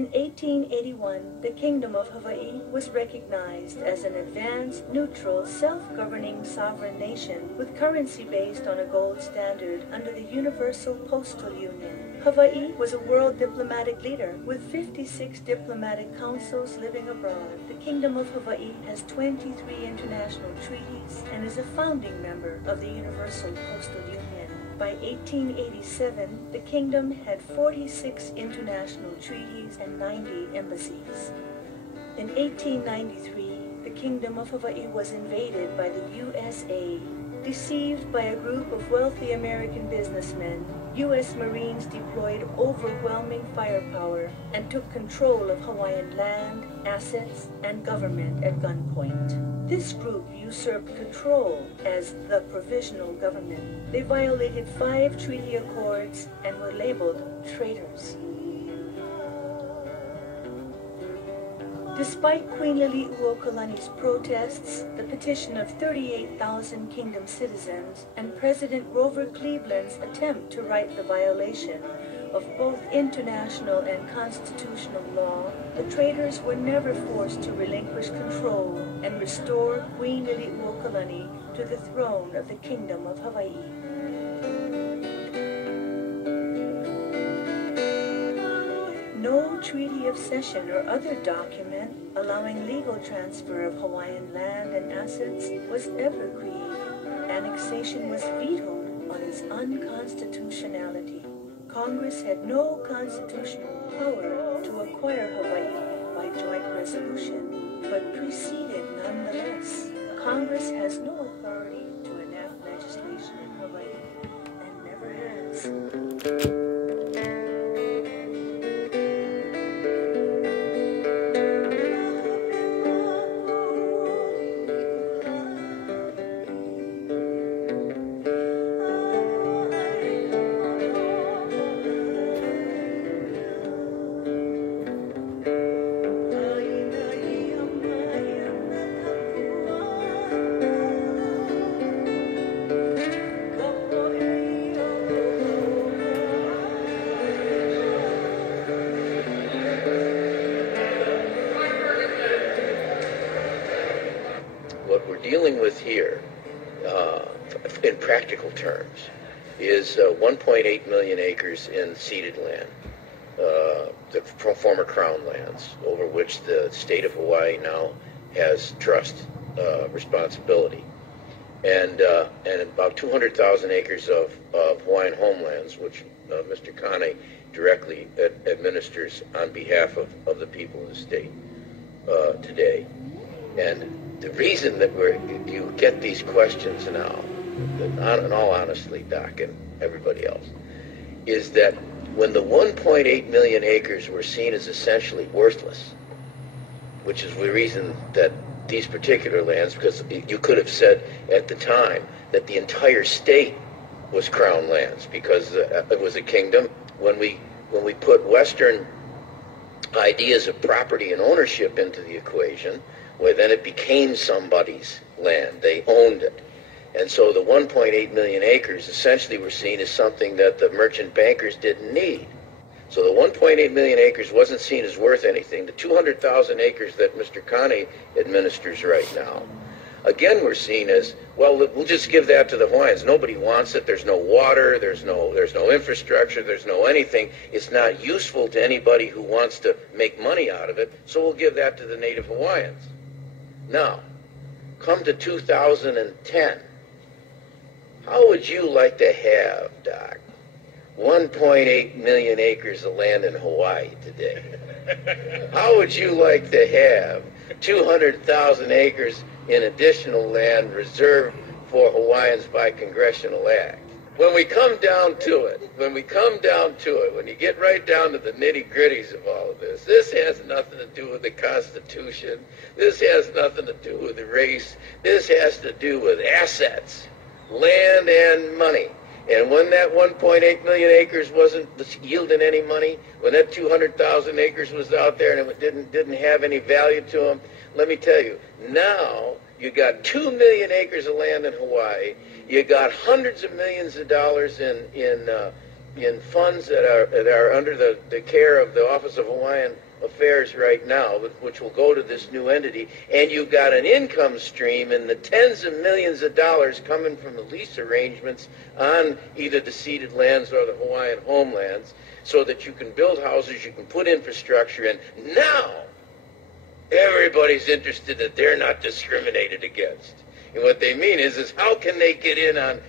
In 1881, the Kingdom of Hawaii was recognized as an advanced, neutral, self-governing sovereign nation with currency based on a gold standard under the Universal Postal Union. Hawaii was a world diplomatic leader with 56 diplomatic councils living abroad. The Kingdom of Hawaii has 23 international treaties and is a founding member of the Universal Postal Union. By 1887, the kingdom had 46 international treaties and 90 embassies. In 1893, the Kingdom of Hawaii was invaded by the USA. Deceived by a group of wealthy American businessmen, U.S. Marines deployed overwhelming firepower and took control of Hawaiian land, assets, and government at gunpoint. This group usurped control as the provisional government. They violated 5 treaty accords and were labeled traitors. Despite Queen Liliuokalani's protests, the petition of 38,000 kingdom citizens, and President Grover Cleveland's attempt to right the violation of both international and constitutional law, the traitors were never forced to relinquish control and restore Queen Liliuokalani to the throne of the Kingdom of Hawaii. No treaty of cession or other document allowing legal transfer of Hawaiian land and assets was ever created. Annexation was vetoed on its unconstitutionality. Congress had no constitutional power to acquire Hawaii by joint resolution, but proceeded nonetheless. Congress has no authority to enact legislation in Hawaii and never has. What we're dealing with here, in practical terms, is 1.8 million acres in ceded land, the former Crown lands, over which the state of Hawaii now has trust responsibility, and about 200,000 acres of Hawaiian homelands, which Mr. Kane directly administers on behalf of the people of the state today. And the reason that you get these questions now, in all honesty, Doc and everybody else, is that when the 1.8 million acres were seen as essentially worthless, which is the reason that these particular lands, because you could have said at the time that the entire state was Crown lands because it was a kingdom. When we put Western ideas of property and ownership into the equation, well, then it became somebody's land. They owned it. And so the 1.8 million acres essentially were seen as something that the merchant bankers didn't need. So the 1.8 million acres wasn't seen as worth anything. The 200,000 acres that Mr. Kane administers right now, again, we're seen as, well, we'll just give that to the Hawaiians. Nobody wants it. There's no water. There's no infrastructure. There's no anything. It's not useful to anybody who wants to make money out of it. So we'll give that to the native Hawaiians. Now, come to 2010. How would you like to have, Doc, 1.8 million acres of land in Hawaii today? How would you like to have 200,000 acres in additional land reserved for Hawaiians by congressional act? When we come down to it, when you get right down to the nitty-gritties of all of this, this has nothing to do with the Constitution. This has nothing to do with the race. This has to do with assets, land and money. And when that 1.8 million acres wasn't yielding any money, when that 200,000 acres was out there and it didn't have any value to them, let me tell you, now you got 2 million acres of land in Hawaii. You got hundreds of millions of dollars in in funds that are under the care of the Office of Hawaiian Affairs right now, which will go to this new entity, and you've got an income stream in the tens of millions of dollars coming from the lease arrangements on either the ceded lands or the Hawaiian homelands, so that you can build houses, you can put infrastructure in. Now, everybody's interested that they're not discriminated against. And what they mean is how can they get in on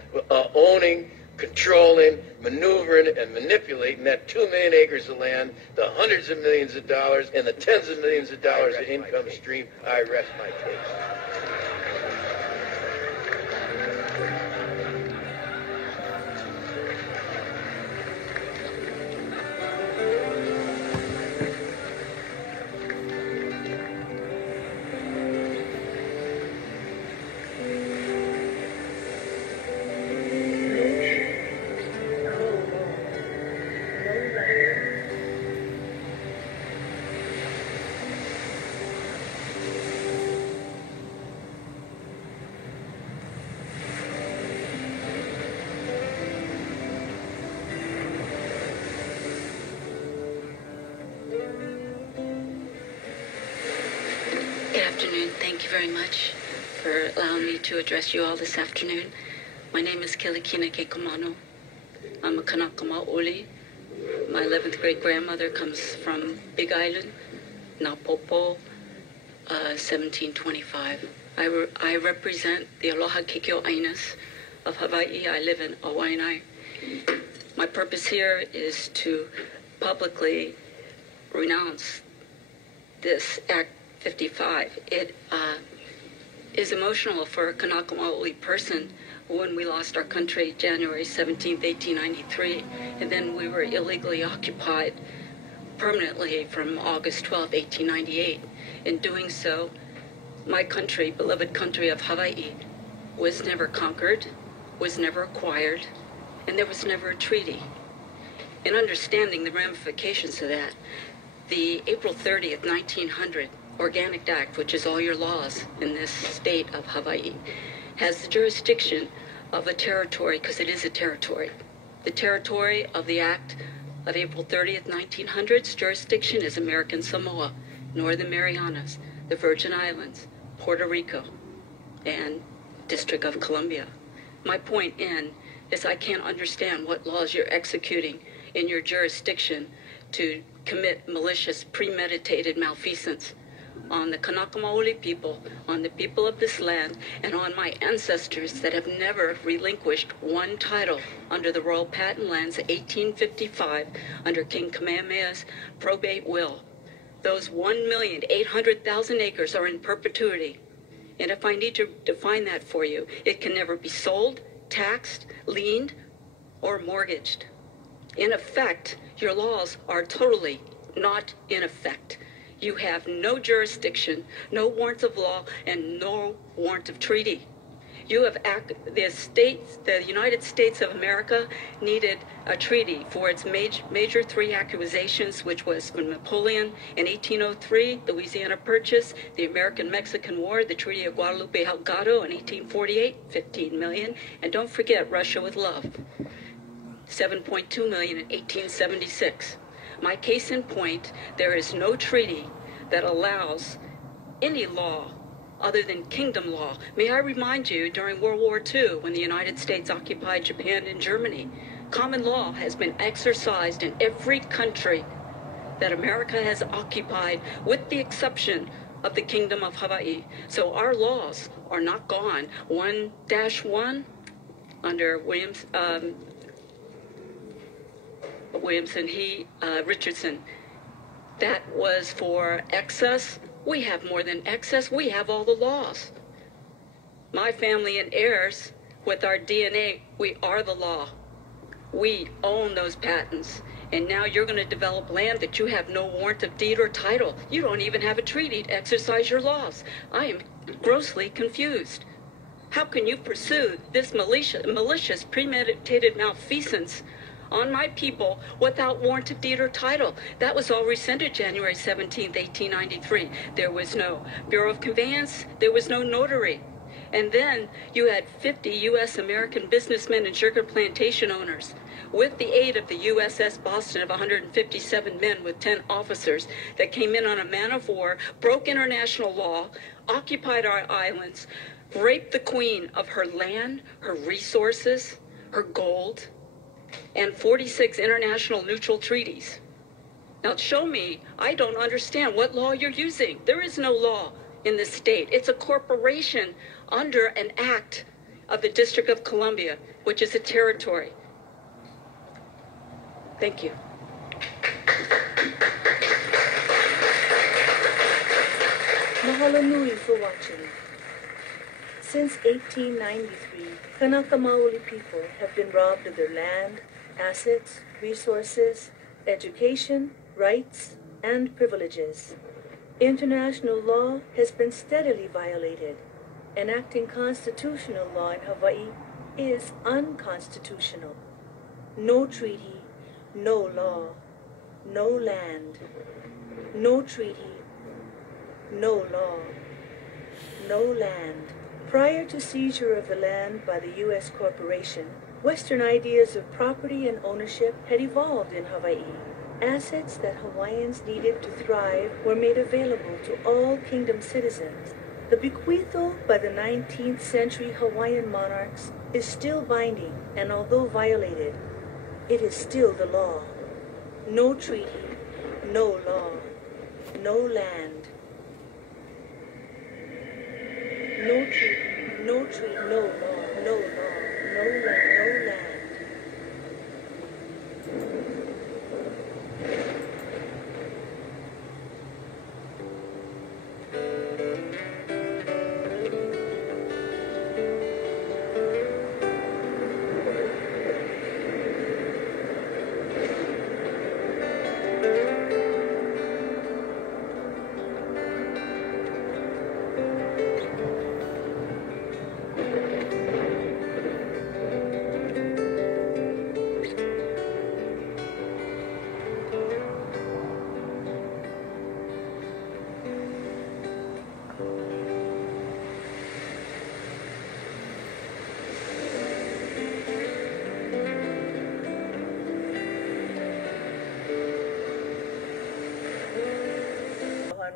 owning, controlling, maneuvering, and manipulating that 2 million acres of land, the hundreds of millions of dollars, and the tens of millions of dollars of income stream. I rest my case. Thank you very much for allowing me to address you all this afternoon. My name is Kilikina Kekomano. I'm a Kanaka Maoli. My 11th great grandmother comes from Big Island, Napopo, 1725. I represent the Aloha Kikyo Ainas of Hawaii. I live in Hawaiian. My purpose here is to publicly renounce this Act 55. It is emotional for a Kanaka Maoli person when we lost our country January 17th, 1893, and then we were illegally occupied permanently from August 12th, 1898. In doing so, my country, beloved country of Hawaii, was never conquered, was never acquired, and there was never a treaty. In understanding the ramifications of that, the April 30th, 1900 Organic Act, which is all your laws in this state of Hawaii, has the jurisdiction of a territory, because it is a territory. The territory of the Act of April 30th, 1900's jurisdiction is American Samoa, Northern Marianas, the Virgin Islands, Puerto Rico, and District of Columbia. My point is I can't understand what laws you're executing in your jurisdiction to commit malicious, premeditated malfeasance on the Kanaka Maoli people, on the people of this land, and on my ancestors that have never relinquished one title under the Royal Patent Lands of 1855 under King Kamehameha's probate will. Those 1,800,000 acres are in perpetuity. And if I need to define that for you, it can never be sold, taxed, liened, or mortgaged. In effect, your laws are totally not in effect. You have no jurisdiction, no warrant of law, and no warrant of treaty. You have the United States of America needed a treaty for its major three accusations, which was from Napoleon in 1803, the Louisiana Purchase, the American-Mexican War, the Treaty of Guadalupe-Hidalgo in 1848, 15 million, and don't forget Russia with love, 7.2 million in 1876. My case in point, there is no treaty that allows any law other than kingdom law. May I remind you, during World War II, when the United States occupied Japan and Germany, common law has been exercised in every country that America has occupied, with the exception of the Kingdom of Hawaii. So our laws are not gone. 1-1 under Richardson, that was for excess. We have more than excess. We have all the laws. My family and heirs, with our DNA, we are the law. We own those patents. And now you're going to develop land that you have no warrant of deed or title. You don't even have a treaty to exercise your laws. I am grossly confused. How can you pursue this malicious, premeditated malfeasance on my people without warrant of deed or title? That was all rescinded January 17th, 1893. There was no Bureau of Conveyance. There was no notary. And then you had 50 U.S. American businessmen and sugar plantation owners, with the aid of the USS Boston of 157 men with 10 officers that came in on a man of war, broke international law, occupied our islands, raped the Queen of her land, her resources, her gold, and 46 international neutral treaties. Now show me, I don't understand what law you're using. There is no law in this state. It's a corporation under an act of the District of Columbia, which is a territory. Thank you. Mahalo nui for watching. Since 1893, Kanaka Maoli people have been robbed of their land, assets, resources, education, rights, and privileges. International law has been steadily violated. Enacting constitutional law in Hawaii is unconstitutional. No treaty, no law, no land. No treaty, no law, no land. Prior to seizure of the land by the U.S. corporation, Western ideas of property and ownership had evolved in Hawaii. Assets that Hawaiians needed to thrive were made available to all kingdom citizens. The bequeathal by the 19th century Hawaiian monarchs is still binding, and although violated, it is still the law. No treaty, no law, no land. No treaty, no treaty, no law, no law, no land, no land.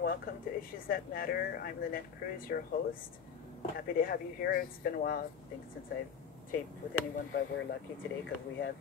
Welcome to Issues That Matter. I'm Lynette Cruz, your host. Happy to have you here. It's been a while, I think, since I've taped with anyone, but we're lucky today because we have